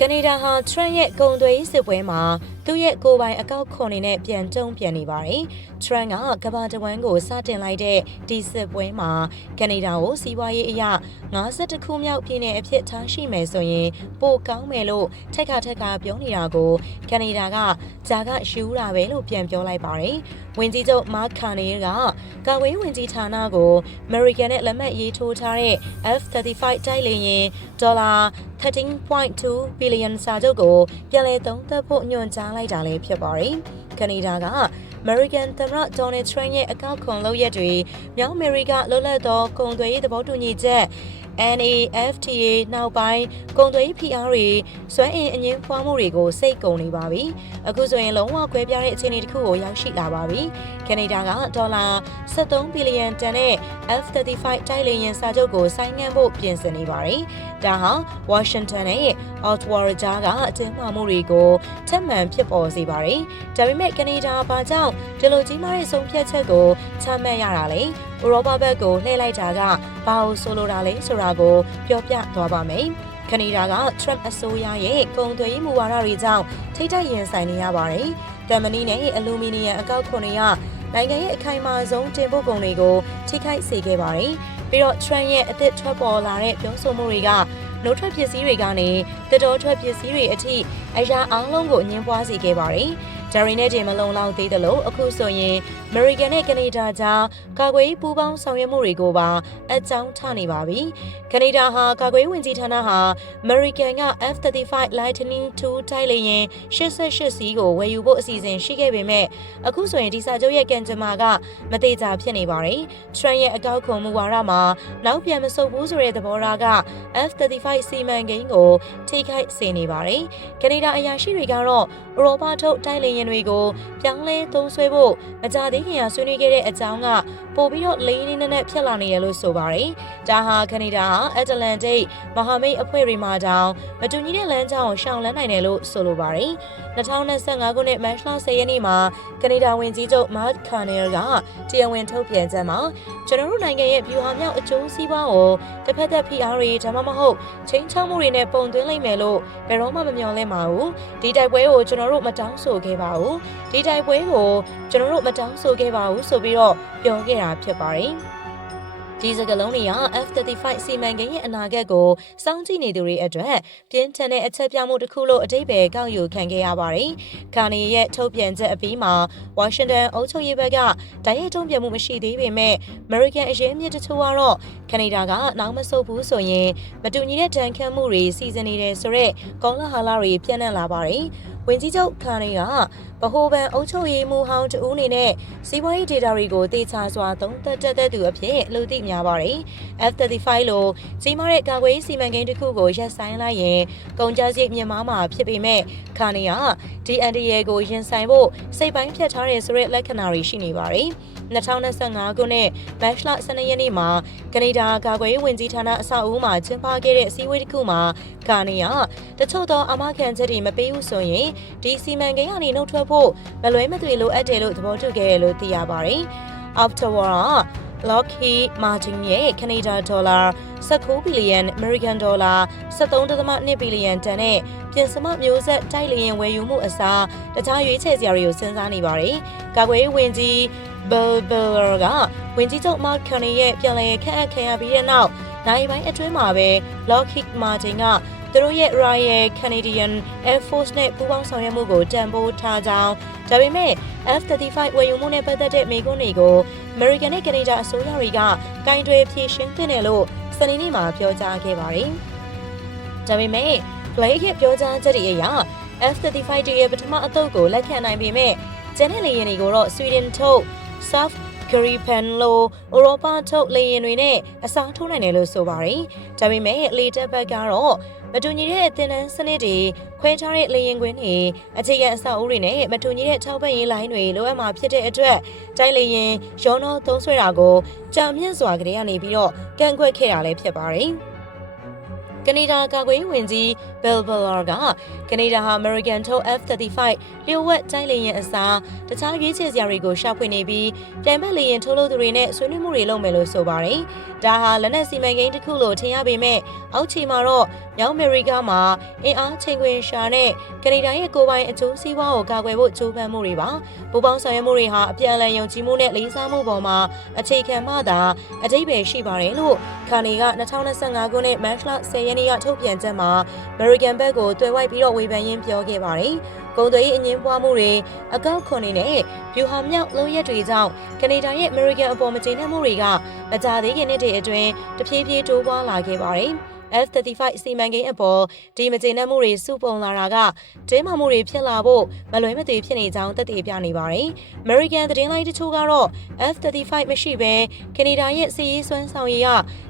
ကနေဒါဟာထရန့်ရဲ့ဂုံသွေးစစ်ပွဲမှာ သူ့ရဲ့ကိုယ်ပိုင်အကောက်ခွန်နေနဲ့ပြန်တုံးပြန်နေပါတယ်။ထရန့်ကကမ္ဘာတဝန်းကိုစတင်လိုက်တဲ့ဒီစစ်ပွဲမှာကနေဒါကိုစီးပွားရေးအရာ52ခုမြောက်ပြည်နယ်အဖြစ်ထားရှိမယ်ဆိုရင်ပိုကောင်းမယ်လို့ထက်ခါထက်ခါပြောနေတာကိုကနေဒါကဂျာကယူတာပဲလို့ပြန်ပြောလိုက်ပါတယ်။ဝင်ကြီးချုပ်မာခါနေကကာဝေးဝင်ကြီးဌာနကို American နဲ့လက်မှတ်ရေးထိုးထားတဲ့ F-35 တိုက်လေယာဉ်ဒေါ်လာ13.2 billion စာချုပ်ကိုပြန်လည်သုံးသပ်ဖို့ညွှန်ကြားလိုက်တာလည်းဖြစ်ပါတယ်။ကနေဒါက American သမ္မတ Donald Trump ရဲ့အကောက်ခွန်လုပ်ရက်တွေမြောက်အမေရိကလွတ်လပ်သောကုန်သွယ်ရေးသဘောတူညီချက် NAFTA နောက်ပိုင်းကုန်သွယ်ရေး PR တွေစွမ်းအင်အငင်းပွားမှုတွေကိုစိတ်ကုန်နေပါပြီ။အခုဆိုရင်လုံးဝခွဲပြားတဲ့အခြေအနေတစ်ခုကိုရောက်ရှိလာပါပြီ။ကနေဒါကဒေါ်လာ73ဘီလီယံတန်တဲ့ F-35 တိုက်လေယာဉ်စာချုပ်ကိုဆိုင်းငံ့ဖို့ပြင်ဆင်နေပါတယ်။ဒါဟာ Washington နဲ့ Ottawa ကြားကအထင်မှားမှုတွေကိုထပ်မံဖြစ်ပေါ်စေပါတယ်။ဒါပေမဲ့ကနေဒါဘာကြောင့်ဒီလိုကြီးမားတဲ့ဆုံးဖြတ်ချက်ကိုချမှတ်ရတာလဲ။ ဥရောပဘက်ကိုလှည့်လိုက်တာကဘာလို့ဆိုလိုတာလဲဆိုတာကိုပြောပြသွားပါမယ်။ကနေဒါက Trump အစိုးရရဲ့ကုန်သွယ်ရေးမူဝါဒတွေကြောင့်ထိတ်တိုက်ရင်ဆိုင်နေရပါတယ်။တမနီနဲ့အလူမီနီယံအကောက်ခွန်တွေကနိုင်ငံရဲ့အခိုင်အမာဆုံးတင်ပို့ကုန်တွေကိုထိခိုက်စေခဲ့ပါတယ်။ပြီးတော့ Trump ရဲ့အသစ်ထွက်ပေါ်လာတဲ့ပြောဆိုမှုတွေကနှုတ်ထွက်ပစ္စည်းတွေကနေတတော်ထွက်ပစ္စည်းတွေအထိအရာအားလုံးကိုအငင်းပွားစေခဲ့ပါတယ်။ဒါရီနဲ့တင်မလုံလောက်သေးသလိုအခုဆိုရင် American နဲ့ Canada ကြားကာကွယ်ရေးပူးပေါင်းဆောင်ရွက်မှုတွေကိုပါအကြောင်းထနေပါပြီ။ Canada ဟာကာကွယ်ရေးဝန်ကြီးဌာနဟာ American က F-35 Lightning II တိုက်လေယာဉ်88စီးကိုဝယ်ယူဖို့အစီအစဉ်ရှိခဲ့ပေမဲ့အခုဆိုရင်ဒီစာချုပ်ရဲ့ကံကြမ္မာကမသေးချာဖြစ်နေပါတယ်။ Trump ရဲ့အကောက်ခွန်မူဝါဒမှာနောက်ပြန်မဆုတ်ဘူးဆိုတဲ့သဘောထားက F-35 စီမံကိန်းကိုထိခိုက်စေနေပါတယ်။ကနေဒါအရာရှိတွေကတော့ဥရောပထုတ်တိုက်လေယာဉ်တွေကိုပြောင်းလဲသုံးဆွဲဖို့မကြသေးခင်ကဆွေးနွေးခဲ့တဲ့အကြောင်းကပို့ပြီးတော့လေးလေးနက်နက်ဖြစ်လာနေရလို့ဆိုပါတယ်။ဒါဟာကနေဒါဟာအတ္တလန်တိတ်မဟာမိတ်အဖွဲ့တွေမှာတောင်မတူညီတဲ့လမ်းကြောင်းကိုရှောင်လန်းနိုင်တယ်လို့ဆိုလိုပါတယ်။2025ခုနှစ်မတ်လ10ရက်နေ့မှာကနေဒါဝန်ကြီးချုပ်မတ်ကာနယ်ကတရားဝင်ထုတ်ပြန်ချက်မှာကျွန်တော်တို့နိုင်ငံရဲ့ဗျူဟာမြောက်အကျိုးစီးပွားကိုတစ်ဖက်သက်ဖိအားတွေဒါမှမဟုတ်ချင်းချောက်မှုတွေနဲ့ပုံသွင်းလိုက်မယ်လို့ဘယ်တော့မှမမျှော်လင့်ပါဘူး။ဒီတိုက်ပွဲကိုကျွန်တော်တို့မတောင်းဆိုခဲ့ပါဘူး။ဒီတိုက်ပွဲကိုကျွန်တော်တို့မတောင်းဆိုခဲ့ပါဘူးဆိုပြီးတော့ပြောခဲ့တာဖြစ်ပါတယ်။ဒီစကလုံးတွေက F35 စီမံကိန်းရဲ့အနာဂတ်ကိုစောင့်ကြည့်နေသူတွေအတွက်ပြင်းထန်တဲ့အချက်ပြမှုတစ်ခုလို့အတိတ်ပဲကောက်ယူခံခဲ့ရပါတယ်။ကာနီရဲ့ထုတ်ပြန်ချက်အပြီးမှာဝါရှင်တန်အုပ်ချုပ်ရေးဘက်ကတိုက်ရိုက်တုံ့ပြန်မှုမရှိသေးပေမဲ့ American အရေးအမြစ်တချို့ကတော့ကနေဒါကနောက်မဆုတ်ဘူးဆိုရင်မတူညီတဲ့တန်ခတ်မှုတွေစီစဉ်နေတယ်ဆိုတော့ကောလာဟာလာတွေပြန့်နှံ့လာပါတယ်။ ဝင်ကြီးချုပ်ခါနေကဗဟိုဘဏ်အုပ်ချုပ်ရေးမှူးဟောင်းတဦးအနေနဲ့စီးပွားရေးဒေတာတွေကိုတေချာစွာသုံးသပ်တက်တဲ့သူအဖြစ်လူသိများပါတယ်။ F35 လိုကြီးမားတဲ့ကာကွယ်ရေးစီမံကိန်းတစ်ခုကိုရပ်ဆိုင်းလိုက်ရင်ကုန်ကျစရိတ်မြင့်မားမှာဖြစ်ပေမဲ့ခါနေကဒီအန်ဒီရဲကိုရင်ဆိုင်ဖို့စိတ်ပိုင်းဖြတ်ထားတဲ့ဆိုတဲ့လက္ခဏာတွေရှိနေပါတယ်။ 2025ခုနှစ်မတ်လ12ရက်နေ့မှာကနေဒါကာကွယ်ရေးဝန်ကြီးဌာနအဆောက်အဦမှာကျင်းပခဲ့တဲ့အစည်းအဝေးတစ်ခုမှာကာနေကတချို့သောအမခံချက်တွေမပေးဘူးဆိုရင်ဒီစီမံကိန်းကနေနှုတ်ထွက်ဖို့မလွဲမသွေလိုအပ်တယ်လို့သဘောတူခဲ့ရလို့သိရပါတယ်။ Afterward Lockheed Martin ရဲ့ Canada Dollar 19ဘီလီယံ American Dollar 73.2ဘီလီယံတန်တဲ့ပြင်စမမျိုးဆက်တိုက်လျင်ဝယ်ယူမှုအစားတခြားရွေးချယ်စရာတွေကိုစဉ်းစားနေပါတယ်။ကာကွယ်ရေးဝန်ကြီး Bill Biller ကဝင်ကြီးချုပ် Mark Carney ရဲ့ပြန်လည်ခန့်အပ်ခံရပြီးတဲ့နောက်နိုင်ပိုင်းအတွင်းမှာပဲ Lockheed Martin က သူတို့ရဲ့ Royal Canadian Air Force နဲ့ပူးပေါင်းဆောင်ရွက်မှုကိုတံပိုးထားကြောင်းဒါပေမဲ့ F-35 ဝယ်ယူမှုနဲ့ပတ်သက်တဲ့မိကွန်းတွေကို American နဲ့ Canada အစိုးရတွေကကင်တွယ်ဖြည့်ရှင်းသင့်တယ်လို့စနေနေ့မှာပြောကြားခဲ့ပါတယ်။ဒါပေမဲ့ Blake ရဲ့ပြောကြားချက်တွေအရ F-35 ရဲ့ပထမအသုတ်ကိုလက်ခံနိုင်ပေမဲ့ကျန်တဲ့လေယာဉ်တွေကိုတော့ Sweden ထုတ် South Gripen လိုဥရောပထုတ်လေယာဉ်တွေနဲ့အစားထိုးနိုင်တယ်လို့ဆိုပါတယ်။ဒါပေမဲ့လေတပ်ဘက်ကတော့မတူညီတဲ့အသင်တန်းစနစ်တွေခွဲထားတဲ့လေရင်ခွင်းတွေအခြေခံအဆောက်အဦတွေနဲ့မတူညီတဲ့ထောက်ပံ့ရေးလိုင်းတွေလိုအပ်မှာဖြစ်တဲ့အတွက်တိုင်းလေရင်ရောနှောသုံးဆွဲတာကိုကြာမြင့်စွာကလေးကနေပြီးတော့ကန့်ကွက်ခဲ့တာလည်းဖြစ်ပါတယ်။ ကနေဒါကာကွယ်ရေးဝန်ကြီး Bill Butler ကကနေဒါဟာ American ထုတ် F-35 လျှို့ဝှက်တိုင်းလေယာဉ်အစားတခြားရွေးချယ်စရာတွေကိုရှာဖွေနေပြီးပြန်မဲ့လေယာဉ်ထုတ်လုပ်သူတွေနဲ့ဆွေးနွေးမှုတွေလုပ်မယ်လို့ဆိုပါတယ်။ဒါဟာလက်နက်စီမံကိန်းတစ်ခုလို့ထင်ရပေမဲ့အောက်ခြေမှာတော့ မြောက်အမေရိကမှာအင်အားချိန်ခွင်ရှာနဲ့ကနေဒါရဲ့ကိုယ်ပိုင်အကျိုးစီးပွားကိုကာကွယ်ဖို့ကြိုးပမ်းမှုတွေပါပူပေါင်းဆောင်ရွက်မှုတွေဟာအပြန်အလှန်ယုံကြည်မှုနဲ့လေးစားမှုပေါ်မှာအခြေခံမှသာအတိပ္ပယ်ရှိပါတယ်လို့ခါနေက2025ခုနှစ်မတ်လ10ရက်နေ့ကထုတ်ပြန်ချက်မှာ American ဘက်ကိုတွယ်ဝိုက်ပြီးတော့ဝေဖန်ရင်းပြောခဲ့ပါတယ်ကုန်သွယ်ရေးအငင်းပွားမှုတွေအကောက်ခွန်တွေနဲ့ဗျူဟာမြောက်လုံရက်တွေကြောင့်ကနေဒါရဲ့ American အပေါ်မကျေနပ်မှုတွေကမကြသေးခင်နှစ်တွေအတွင်းတဖြည်းဖြည်းတိုးပွားလာခဲ့ပါတယ်။ F35 စီမံကိန်းအပေါ်ဒီမကျေနပ်မှုတွေစုပုံလာတာကတင်းမာမှုတွေဖြစ်လာဖို့မလွဲမသွေဖြစ်နေကြောင်းသက်သေပြနေပါတယ်။ American သတင်းလိုက်တချို့ကတော့ F35 မရှိဘဲကနေဒါရဲ့စီးရေးစွမ်းဆောင်ရည်က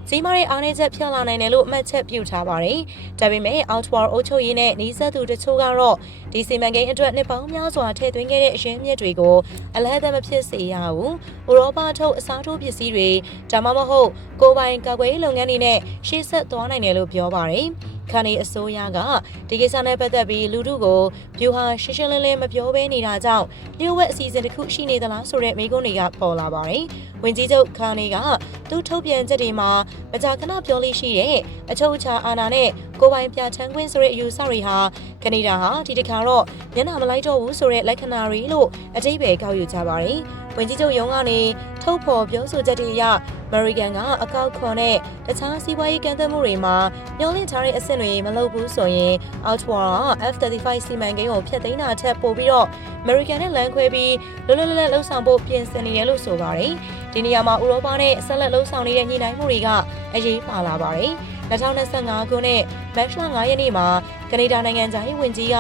ကြီးမားတဲ့အားနည်းချက်ဖြစ်လာနိုင်တယ်လို့အမှတ်ချက်ပြုထားပါတယ်။ဒါပေမဲ့ Outward အုပ်ချုပ်ရေးနဲ့နှီးစပ်သူတချို့ကတော့ဒီစီမံကိန်းအတွက်နှစ်ပေါင်းများစွာထည့်သွင်းခဲ့တဲ့အရင်းမြစ်တွေကိုအလဟတ်မဖြစ်စေရဘူး။ဥရောပထုတ်အစားထိုးပစ္စည်းတွေဒါမှမဟုတ်ကိုယ်ပိုင်ကာကွယ်ရေးလုပ်ငန်းတွေနဲ့ရှေ့ဆက်သွားနိုင်တယ်လို့ပြောပါတယ်။ခါနေအစိုးရကဒီကိစ္စနဲ့ပတ်သက်ပြီးလူထုကိုဗျူဟာရှင်းရှင်းလင်းလင်းမပြောဘဲနေတာကြောင့်လျှို့ဝှက်အစီအစဉ်တစ်ခုရှိနေသလားဆိုတဲ့မေးခွန်းတွေကပေါ်လာပါတယ်။ဝင်ကြီးချုပ်ခါနေကသူ့ထုတ်ပြန်ချက်တွေမှာမကြာခဏပြောလို့ရှိတဲ့အချုပ်အခြာအာဏာနဲ့ကိုယ်ပိုင်ပြဋ္ဌာန်းခွင့်ဆိုတဲ့အယူဆတွေဟာကနေဒါဟာဒီတစ်ခါတော့မျက်နှာမလိုက်တော့ဘူးဆိုတဲ့လက္ခဏာတွေလို့အတိတ်ပဲကောက်ယူကြပါတယ်။ဝင်ကြီးချုပ်ရုံးကနေထုတ်ဖော်ပြောဆိုချက်တွေအရအမေရိကန်ကအကောက်ခွန်နဲ့တခြားစီးပွားရေးကန့်သတ်မှုတွေမှာမျှော်လင့်ထားတဲ့အဆင့်တွေမလုပ်ဘူးဆိုရင် Outward F35 စီမံကိန်းကိုဖျက်သိမ်းတာထက်ပိုပြီးတော့ American နဲ့လမ်းခွဲပြီးလွတ်လွတ်လပ်လပ်လှုပ်ဆောင်ဖို့ပြင်ဆင်နေတယ်လို့ဆိုပါတယ်။ ဒီနေရာမှာဥရောပနဲ့ဆက်လက်လှုပ်ဆောင်နေတဲ့ညှိနှိုင်းမှုတွေကအရေးပါလာပါတယ်။2025ခုနှစ်မတ်လ9ရက်နေ့မှာကနေဒါနိုင်ငံသားရေးဝန်ကြီးက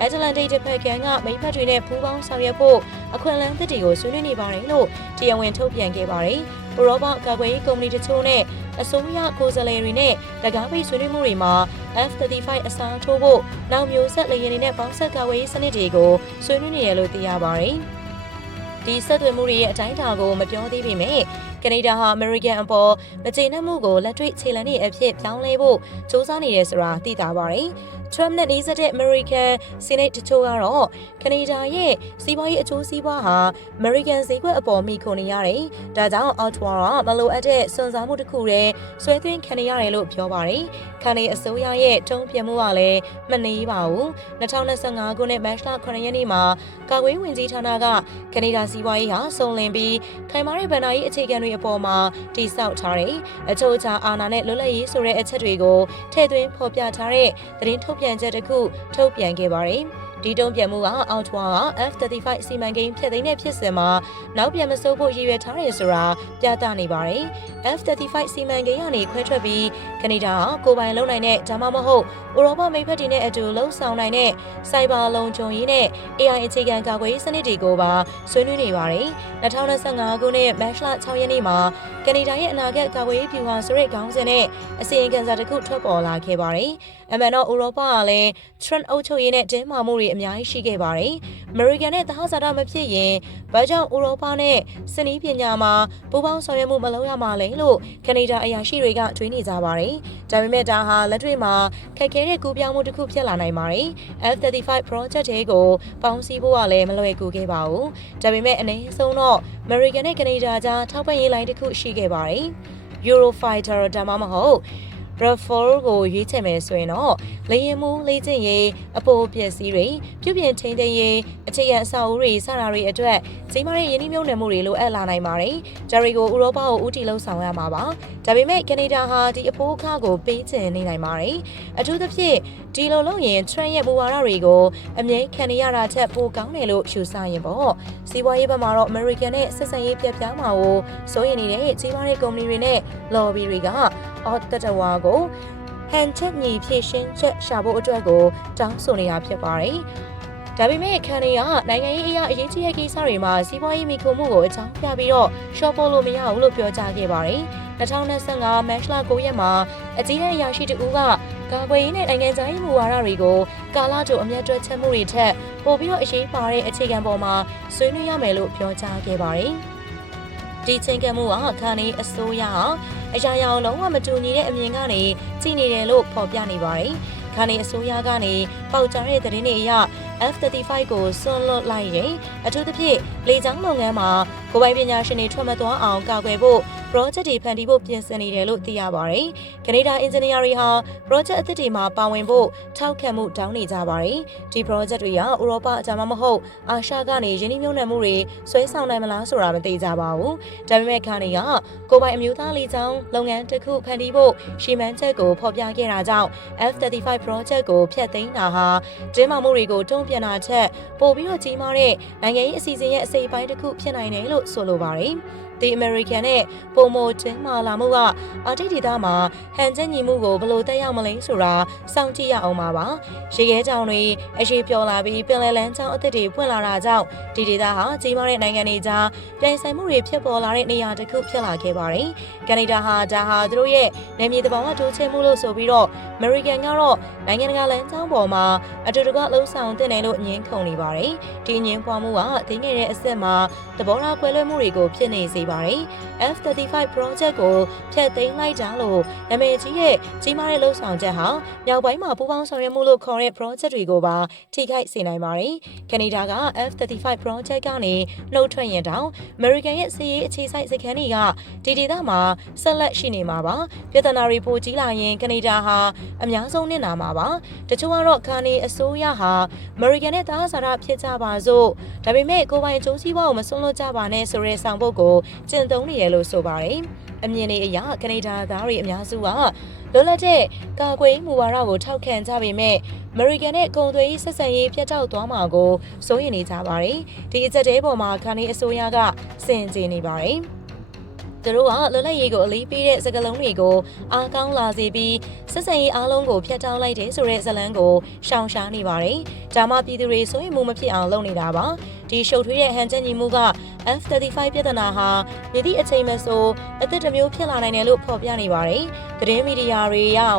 အက်တလန်တိတ်တစ်ဖက်ကကမိဖက်တွေနဲ့ပူးပေါင်းဆောင်ရွက်ဖို့အခွင့်အလမ်းသစ်တွေကိုဆွေးနွေးနေပါတယ်လို့တရားဝင်ထုတ်ပြန်ခဲ့ပါတယ်။ဥရောပကာကွယ်ရေးကုမ္ပဏီတချို့နဲ့အစိုးရကိုယ်စားလှယ်တွေနဲ့တကားပိတ်ဆွေးနွေးမှုတွေမှာ F35 အစားထိုးဖို့နောက်မျိုးဆက်လေယာဉ်တွေနဲ့ပေါင်းဆက်ကာကွယ်ရေးစနစ်တွေကိုဆွေးနွေးနေရလို့သိရပါတယ်။ ဒီဆက်သွယ်မှုတွေရဲ့အတိုင်းအတာကိုမပြောသေးပေမဲ့ ကနေဒါဟာ American အပေါ်မကျေနပ်မှုကိုလက်တွေ့ခြေလှမ်းတွေအဖြစ်ပြောင်းလဲဖို့စ조사နေတယ်ဆိုတာသိတာပါတယ်။ Trump နဲ့နှီးစပ်တဲ့ American Senate တချို့ကတော့ကနေဒါရဲ့စီးပွားရေးအကျိုးစီးပွားဟာ American ဈေးကွက်အပေါ်မိခုနေရတယ်။ဒါကြောင့် Ottawa ကမလိုအပ်တဲ့စွန့်စားမှုတစ်ခုတည်းဆွဲသွင်းခံရတယ်လို့ပြောပါတယ်။ခန်နေအစိုးရရဲ့တုံ့ပြန်မှုကလည်းမနှေးပါဘူး။2025ခုနှစ်မတ်လ9ရက်နေ့မှာကာကွယ်ဝင်ကြီးဌာနကကနေဒါစီးပွားရေးဟာစုံလင်ပြီးခိုင်မာတဲ့ဗန်နာရေးအခြေခံတွေအပေါ်မှာတည်ဆောက်ထားတယ်။အချို့အခြားအာဏာနဲ့လွတ်လပ်ရေးဆိုတဲ့အချက်တွေကိုထည့်သွင်းဖော်ပြထားတဲ့သတင်းထုတ်ပြန်ချက်တစ်ခုထုတ်ပြန်ခဲ့ပါတယ်။ ဒီတုံ့ပြန်မှုကအောက်ထွားက F35 စီမံကိန်းဖြတ်သိမ်းတဲ့ဖြစ်စဉ်မှာနောက်ပြန်မစိုးဖို့ရည်ရွယ်ထားတယ်ဆိုတာပြသနေပါတယ်။ F35 စီမံကိန်းကနေခွဲထွက်ပြီးကနေဒါကကိုပိုင်လုံနိုင်တဲ့ဒါမှမဟုတ်ဥရောပမိတ်ဖက်တွေနဲ့အတူလှုပ်ဆောင်နိုင်တဲ့စိုက်ဘာလုံခြုံရေးနဲ့ AI အခြေခံကာကွယ်ရေးစနစ်တွေကိုပါဆွေးနွေးနေပါတယ်။2025ခုနှစ်မတ်လ6ရက်နေ့မှာကနေဒါရဲ့အနာဂတ်ကာကွယ်ရေးဗျူဟာဆိုတဲ့ခေါင်းစဉ်နဲ့အစီရင်ခံစာတစ်ခုထွက်ပေါ်လာခဲ့ပါတယ်။အမှန်တော့ဥရောပကလည်း Trump အုပ်ချုပ်ရေးနဲ့တင်းမာမှုတွေအများကြီးရှိခဲ့ပါတယ်။ American နဲ့သဟဇာတမဖြစ်ရင်ဘာကြောင့်ဥရောပနဲ့စနီးပညာမှာပူးပေါင်းဆောင်ရွက်မှုမလုပ်ရမှာလဲလို့ကနေဒါအရာရှိတွေကတွေးနေကြပါတယ်။ဒါပေမဲ့ဒါဟာလက်တွေ့မှာခက်ခဲတဲ့ကူးပြောင်းမှုတစ်ခုဖြစ်လာနိုင်ပါတယ်။ F35 project တွေကိုပေါင်းစည်းဖို့ကလည်းမလွယ်ကူခဲ့ပါဘူး။ဒါပေမဲ့အနည်းဆုံးတော့ American နဲ့ကနေဒါကြားထောက်ပံ့ရေးလိုင်းတစ်ခုရှိခဲ့ပါတယ်။ Eurofighter ဒါမှမဟုတ် Rafale ကိုရွေးချယ်မယ်ဆိုရင်တော့လေရင်မှုလေ့ကျင့်ရေးအပေါ်ပစ္စည်းတွေပြုပြင်ထိန်းသိမ်းရေးအခြေခံအဆောက်အဦတွေစတာတွေအတွက်ကြီးမားတဲ့ယင်းနှိမ့်မြုံနယ်မှုတွေလိုအပ်လာနိုင်ပါတယ်။ဒါတွေကိုဥရောပကိုဦးတည်လှုပ်ဆောင်ရမှာပါ။ဒါပေမဲ့ကနေဒါဟာဒီအဖိုးအခါကိုပေးချင်နေနိုင်ပါတယ်။အထူးသဖြင့်ဒီလိုလုပ်ရင် trend ရဲ့မူဝါဒတွေကိုအမြဲခံရတာချက်ပိုကောင်းတယ်လို့ယူဆရင်ပေါ့။စီးပွားရေးဘက်မှာတော့ American နဲ့ဆက်ဆံရေးပြတ်ပြားမှာကိုစိုးရိမ်နေတဲ့ကြီးမားတဲ့ကုမ္ပဏီတွေနဲ့ lobby တွေက အော်တတဝါကိုဟန်ချက်ညီဖြည့်ရှင်းချက်ရှာဖို့အတွက်ကိုတောင်းဆိုနေတာဖြစ်ပါတယ်။ဒါပေမဲ့ခန်နေကနိုင်ငံရေးအရာအရေးကြီးတဲ့ကိစ္စတွေမှာစီးပွားရေးမိခိုမှုကိုအကြောင်းပြပြီးတော့ရှော့ပေါ်လို့မရဘူးလို့ပြောကြားခဲ့ပါတယ်။2025မတ်လ9ရက်မှာအကြီးအရာရှိတဦးကကာကွယ်ရေးနဲ့နိုင်ငံသားရေးမူဝါဒတွေကိုကာလတိုအမျက်တွက်ချက်မှုတွေထက်ပိုပြီးတော့အရေးပါတဲ့အခြေခံပေါ်မှာဆွေးနွေးရမယ်လို့ပြောကြားခဲ့ပါတယ်။ဒီချိန်ကမှုကခါနေအစိုးရဟာ အရာရာလုံးဝမတူညီတဲ့အမြင်ကနေကြည်နေတယ်လို့ဖော်ပြနေပါတယ်။ခါနေအစိုးရကနေပေါက်ကြားတဲ့သတင်းတွေအရ F35 ကိုစွန့်လွတ်လိုက်ရင်အထူးသဖြင့်လေကြောင်းလုပ်ငန်းမှာကိုပိုင်ပညာရှင်တွေထွက်မသွားအောင်ကာကွယ်ဖို့ project တွေဖန်တီးဖို့ပြင်ဆင်နေတယ်လို့သိရပါတယ်။ကနေဒါ engineer တွေဟာ project အသစ်တွေမှာပါဝင်ဖို့ထောက်ခံမှုတောင်းနေကြပါတယ်။ဒီ project တွေကဥရောပအကြမ်းမဟုတ်အာရှကနေယင်းနှိမ့်မြုံနယ်မှုတွေဆွဲဆောင်နိုင်မလားဆိုတာမသိကြပါဘူး။ဒါပေမဲ့ခါနေကကိုပိုင်အမျိုးသားလေးချောင်းလုပ်ငန်းတစ်ခုဖန်တီးဖို့ရှီမန်းချက်ကိုဖော်ပြခဲ့တာကြောင့် F35 project ကိုဖျက်သိမ်းတာဟာတင်းမာမှုတွေကိုတုံ့ပြန်တာချက်ပို့ပြီးတော့ကြီးမားတဲ့နိုင်ငံရေးအစီအစဉ်ရဲ့အစိပ်အပိုင်းတစ်ခုဖြစ်နိုင်တယ်လို့ဆိုလိုပါတယ်။ The American နဲ့ပုံမတင်မာလာမှုကအာတိဒေသမှာဟန်ချက်ညီမှုကိုဘယ်လိုတက်ရောက်မလဲဆိုတာစောင့်ကြည့်ရအောင်ပါပါရေခဲကြောင်တွေအရှိပြော်လာပြီးပင်လယ်လန်းကြောင်အသစ်တွေပွင့်လာတာကြောင့်ဒီဒေသဟာကြီးမားတဲ့နိုင်ငံတွေကြားပြိုင်ဆိုင်မှုတွေဖြစ်ပေါ်လာတဲ့နေရာတစ်ခုဖြစ်လာခဲ့ပါတယ်ကနေဒါဟာဒါဟာသူတို့ရဲ့နယ်မြေသဘာဝတိုးချဲ့မှုလို့ဆိုပြီးတော့ American ကတော့နိုင်ငံတကာလမ်းကြောင်းပေါ်မှာအတူတကွလှုံ့ဆော်တင်တယ်လို့ညင်းခုန်နေပါတယ်ဒီညင်းပွားမှုကသိငယ်တဲ့အစ်စ်မှာသဘောထားကွဲလွဲမှုတွေကိုဖြစ်နေစေပါတယ်။ F35 project ကိုဖျက်သိမ်းလိုက်တာလို့နာမည်ကြီးရဲ့ကြီးမားတဲ့လှုပ်ဆောင်ချက်ဟာမြောက်ပိုင်းမှာပူးပေါင်းဆောင်ရွက်မှုလို့ခေါ်တဲ့ project တွေကိုပါထိခိုက်စေနိုင်ပါတယ်။ကနေဒါက F35 project ကနေနှုတ်ထွက်ရင်တောင် American ရဲ့စီးရေးအခြေစိုက်စခန်းတွေကဒီဒေသမှာဆက်လက်ရှိနေမှာပါ။ပြည်ထနာတွေပိုကြီးလာရင်ကနေဒါဟာအများဆုံးနစ်နာမှာပါ။တချို့ကတော့ခါနေအစိုးရဟာ American နဲ့သားစားရဖြစ်ကြပါစို့။ဒါပေမဲ့ကိုပိုင်အကျိုးစီးပွားကိုမစွန့်လွတ်ကြပါနဲ့ဆိုတဲ့ဆောင်ပုဒ်ကိုကျင့်သုံးနေတယ်လို့ဆိုပါတယ်။အမြင်တွေအရကနေဒါသားတွေအများစုကလွတ်လပ်တဲ့ကာကွယ်မူဝါဒကိုထောက်ခံကြပေမဲ့အမေရိကန်နဲ့ကုန်သွယ်ရေးဆက်ဆံရေးပြတ်တောက်သွားမှာကိုစိုးရိမ်နေကြပါတယ်။ဒီအချက်တဲပေါ်မှာခါနေအစိုးရကစင်ကြင်နေပါတယ်။သူတို့ကလွတ်လပ်ရေးကိုအလေးပေးတဲ့စကားလုံးတွေကိုအားကောင်းလာစေပြီးဆက်ဆံရေးအားလုံးကိုဖျက်တောက်လိုက်တယ်ဆိုတဲ့ဇလန်းကိုရှောင်ရှားနေပါတယ်။ဒါမှပြည်သူတွေစိုးရိမ်မှုမဖြစ်အောင်လုပ်နေတာပါ။ဒီရှုပ်ထွေးတဲ့ဟန်ချက်ညီမှုက F35 ပြဿနာဟာယသည့်အချိန်မဆိုအသက်တစ်မျိုးဖြစ်လာနိုင်တယ်လို့ဖော်ပြနေပါတယ်။သတင်းမီဒီယာတွေရော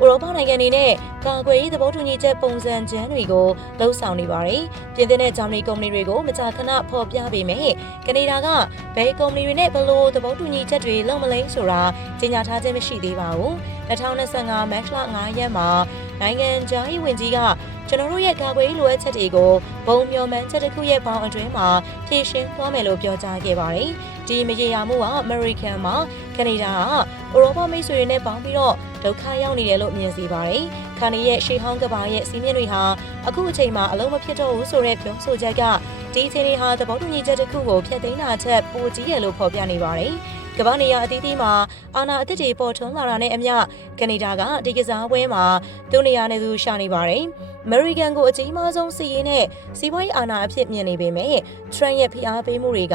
ဥရောပနိုင်ငံတွေနဲ့ကာကွယ်ရေးသဘောတူညီချက်ပုံစံကျမ်းတွေကိုလှုံ့ဆော်နေပါတယ်။ပြင်သစ်နဲ့ဂျာမနီကုမ္ပဏီတွေကိုမကြာခဏဖော်ပြပေမဲ့ကနေဒါကဘယ်ကုမ္ပဏီတွေနဲ့ဘယ်လိုသဘောတူညီချက်တွေလုပ်မလဲဆိုတာကြေညာထားခြင်းမရှိသေးပါဘူး။2025မတ်လ9ရက်မှာနိုင်ငံခြားရေးဝန်ကြီးက ကျွန်တော်တို့ရဲ့ကာကွယ်ရေးလိုအပ်ချက်တွေကိုဘုံမျှော်မှန်းချက်တစ်ခုရဲ့ပေါင်းအတွင်းမှာဖြည့်ရှင်းသွားမယ်လို့ပြောကြားခဲ့ပါတယ်။ဒီမရေရာမှုကအမေရိကန်မှာကနေဒါကဥရောပမိတ်ဆွေတွေနဲ့ပေါင်းပြီးတော့ဒုက္ခရောက်နေတယ်လို့မြင်စီပါတယ်။ခါနီရဲ့ရှေးဟောင်းကဘာရဲ့စီးမြင့်တွေဟာအခုအချိန်မှာအလုံးမဖြစ်တော့ဘူးဆိုတဲ့ပြောဆိုချက်ကဒီအချိန်တွေဟာသဘောတူညီချက်တစ်ခုကိုဖျက်သိမ်းတာချက်ပိုကြီးရလို့ဖော်ပြနေပါတယ်။ကမ္ဘာနေရာအသီးသီးမှာအာဏာအသစ်တွေပေါ်ထွန်းလာတာနဲ့အမျှကနေဒါကဒီကစားပွဲမှာသူ့နေရာနဲ့သူရှာနေပါတယ်။ American ကိုအကြီးမားဆုံးစီးရေးနဲ့စီးပွားရေးအာဏာအဖြစ်မြင်နေပေမဲ့ Trump ရဲ့ဖိအားပေးမှုတွေက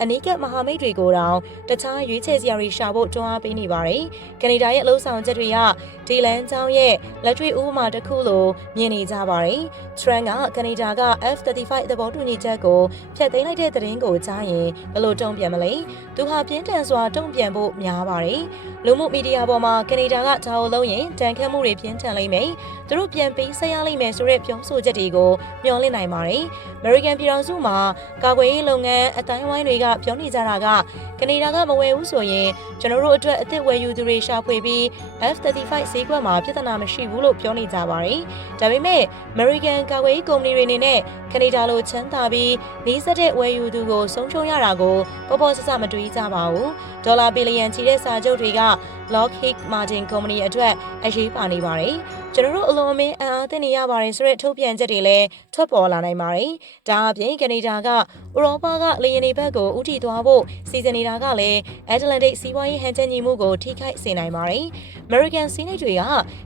အနီးကပ်မဟာမိတ်တွေကိုတောင်တခြားရွေးချယ်စရာတွေရှာဖို့တွန်းအားပေးနေပါတယ်။ကနေဒါရဲ့အလို့ဆောင်ချက်တွေကဒီလန်ချောင်းရဲ့လက်တွေ့ဥပမာတစ်ခုလိုမြင်နေကြပါတယ်။ Trump ကကနေဒါက F35 သဘောတူညီချက်ကိုဖျက်သိမ်းလိုက်တဲ့သတင်းကိုကြားရင်ဘယ်လိုတုံ့ပြန်မလဲ။သူဟာပြင်းထန်စွာတုံ့ပြန်ဖို့များပါတယ်။ လူမှုမီဒီယာပေါ်မှာကနေဒါကဒါကိုလုံးရင်တန်ခတ်မှုတွေပြင်းထန်လိမ့်မယ်။သူတို့ပြန်ပြီးဆက်ရလိမ့်မယ်ဆိုတဲ့ပြောဆိုချက်တွေကိုမျှော်လင့်နိုင်ပါတယ်။ American ပြည်တော်စုမှာကာကွယ်ရေးလုပ်ငန်းအတိုင်းဝိုင်းတွေကပြောနေကြတာကကနေဒါကမဝယ်ဘူးဆိုရင်ကျွန်တော်တို့အတွက်အသစ်ဝယ်ယူသူတွေရှာဖွေပြီး F35 ဈေးကွက်မှာပြဿနာမရှိဘူးလို့ပြောနေကြပါတယ်။ဒါပေမဲ့ American ကာကွယ်ရေးကုမ္ပဏီတွေအနေနဲ့ကနေဒါလိုချမ်းသာပြီးနေဆက်တဲ့ဝယ်ယူသူကိုဆုံးရှုံးရတာကိုပေါ်ပေါ်ဆဆမတွေးကြပါဘူး။ဒေါ်လာဘီလီယံချီတဲ့စာချုပ်တွေက Lockheed Martin ကုမ္ပဏီအတွက်အရေးပါနေပါတယ်။ ကျွန်တော်တို့အလွန်အမင်းအံ့အားသင့်နေရပါတယ်ဆိုတဲ့ထုတ်ပြန်ချက်တွေလည်းထွက်ပေါ်လာနိုင်ပါတယ်။ဒါအပြင်ကနေဒါကဥရောပကလေယာဉ်တွေဘက်ကိုဥတီသွားဖို့စီစဉ်နေတာကလည်း Atlantic စီးပွားရေးဟန်ချက်ညီမှုကိုထိခိုက်စေနိုင်ပါတယ်။ American စီးနိတ်တွေက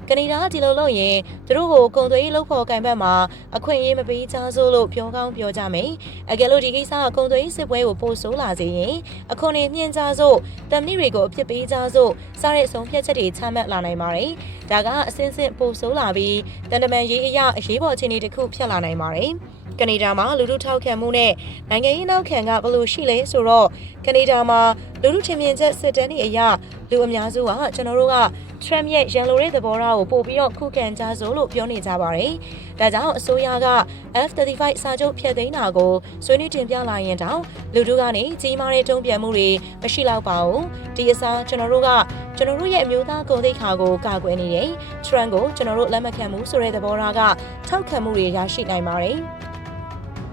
ကနေဒါကဒီလိုလုပ်ရင်သူတို့ကိုကုန်သွယ်ရေးလုပ်ဖို့ကံဘက်မှာအခွင့်အရေးမပေးချစို့လို့ပြောကောင်းပြောကြမယ်။အကယ်လို့ဒီကိစ္စကကုန်သွယ်ရေးစစ်ပွဲကိုပိုဆိုးလာစေရင်အခွန်တွေမြင့်ကြစို့တမ္ပဏိတွေကိုအပြစ်ပေးကြစို့စားတဲ့ဆုံးဖြတ်ချက်တွေချမှတ်လာနိုင်ပါတယ်။ဒါကအစင်းစင်းပိုဆိုးလာပြီးတန်တမန်ရေးအရာအရေးပေါ်အခြေအနေတစ်ခုဖြစ်လာနိုင်ပါတယ်။ ကနေဒါမှာလူထုထောက်ခံမှုနဲ့နိုင်ငံရေးနောက်ခံကဘယ်လိုရှိလဲဆိုတော့ကနေဒါမှာလူထုထင်မြင်ချက်စစ်တမ်းတွေအရလူအများစုကကျွန်တော်တို့က Trump ရဲ့ရန်လိုတဲ့သဘောထားကိုပို့ပြီးတော့ခုခံကြစို့လို့ပြောနေကြပါတယ်။ဒါကြောင့်အစိုးရက F35 စာချုပ်ဖျက်သိမ်းတာကိုဆွေးနွေးတင်ပြလာရင်တောင်လူတို့ကနေကြီးမားတဲ့တုံ့ပြန်မှုတွေမရှိတော့ပါဘူး။ဒီအစားကျွန်တော်တို့ကကျွန်တော်တို့ရဲ့အမျိုးသားကုန်သိက္ခာကိုကာကွယ်နေတယ်။ Trump ကိုကျွန်တော်တို့လက်မခံဘူးဆိုတဲ့သဘောထားကထောက်ခံမှုတွေရရှိနိုင်ပါတယ်။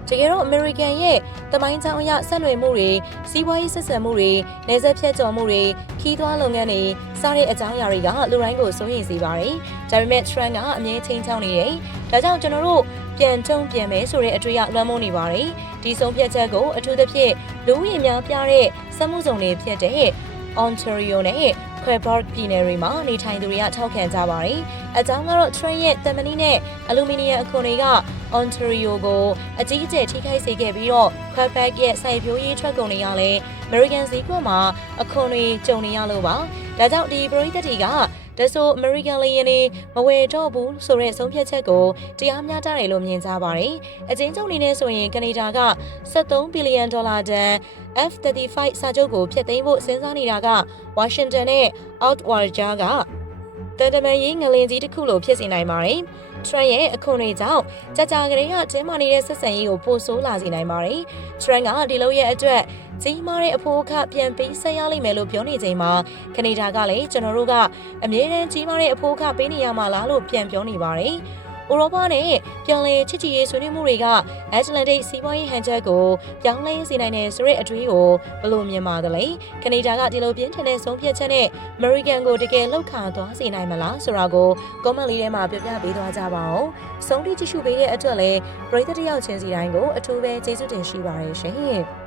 တကယ်တော့ American ရဲ့တမိုင်းကြောင်အရဆက်နွယ်မှုတွေစီးပွားရေးဆက်ဆံမှုတွေနေဆက်ဖြတ်ကျော်မှုတွေခီးသွွားလုပ်ငန်းတွေစတဲ့အကြောင်းအရာတွေကလူတိုင်းကိုစိုးရိမ်စေပါတယ်။ဒါပေမဲ့ Trump ကအမြဲချင်းချောင်းနေတယ်။ဒါကြောင့်ကျွန်တော်တို့ပြန်ကြုံပြန်မယ်ဆိုတဲ့အတွေ့အလွှမ်းမိုးနေပါတယ်။ဒီဆုံးဖြတ်ချက်ကိုအထူးသဖြင့်လူဦးရေများပြားတဲ့စက်မှုဇုံတွေဖြစ်တဲ့ Ontario နဲ့ Quebec ပြည်နယ်တွေမှာနေထိုင်သူတွေကထောက်ခံကြပါတယ်။အကြောင်းကတော့ Trump ရဲ့တမနီနဲ့အလူမီနီယံအခွန်တွေက Ontario ကိုအကြီးအကျယ်ထိခိုက်စေခဲ့ပြီးတော့ Quebec ရဲ့စိုက်ပျိုးရေးထွက်ကုန်တွေကလည်း American ဈေးကွက်မှာအခွန်တွေကြုံနေရလို့ပါ။ဒါကြောင့်ဒီပရိသတ်တွေကဒါဆို American လေယာဉ်တွေမဝယ်တော့ဘူးဆိုတဲ့ဆုံးဖြတ်ချက်ကိုတရားမျှတတယ်လို့မြင်ကြပါတယ်။အချင်းချုပ်အနေနဲ့ဆိုရင်ကနေဒါက73ဘီလီယံဒေါ်လာတန် F-35 စာချုပ်ကိုဖျက်သိမ်းဖို့စဉ်းစားနေတာကဝါရှင်တန်နဲ့ Ottawa ကတန်တမန်ရေးငလင်ကြီးတစ်ခုလိုဖြစ်စေနိုင်ပါတယ်။ Trump ရဲ့အခွန်တွေကြောင့်ကြာကြာကလေးကတင်းမာနေတဲ့ဆက်ဆံရေးကိုပိုဆိုးလာစေနိုင်ပါတယ်။ Trump ကဒီလိုရဲ့အတွက်ကြီးမားတဲ့အဖိုးအခပြန်ပေးဆက်ရလိမ့်မယ်လို့ပြောနေချိန်မှာကနေဒါကလည်းကျွန်တော်တို့ကအမြဲတမ်းကြီးမားတဲ့အဖိုးအခပေးနေရမှာလားလို့ပြန်ပြောနေပါတယ်။ ဥရောပနဲ့ပြောင်းလဲချစ်ချစ်ရေးဆွေးနွေးမှုတွေကအက်တလန်တိတ်စီးပွားရေးဟန်ချက်ကိုပြောင်းလဲစေနိုင်တဲ့ဆိုတဲ့အတွေးကိုဘယ်လိုမြင်ပါသလဲ။ကနေဒါကဒီလိုပြင်းထန်တဲ့ဆုံးဖြတ်ချက်နဲ့အမေရိကန်ကိုတကယ်လောက်ခါသွားစေနိုင်မလားဆိုတာကိုကွန်မန့်လေးထဲမှာပြပြပေးသွားကြပါအောင်။ဆုံးဖြတ်ကြည့်ရှုပေးတဲ့အတွက်လည်းပရိသတ်တယောက်ချင်းစီတိုင်းကိုအထူးပဲကျေးဇူးတင်ရှိပါတယ်ရှင်။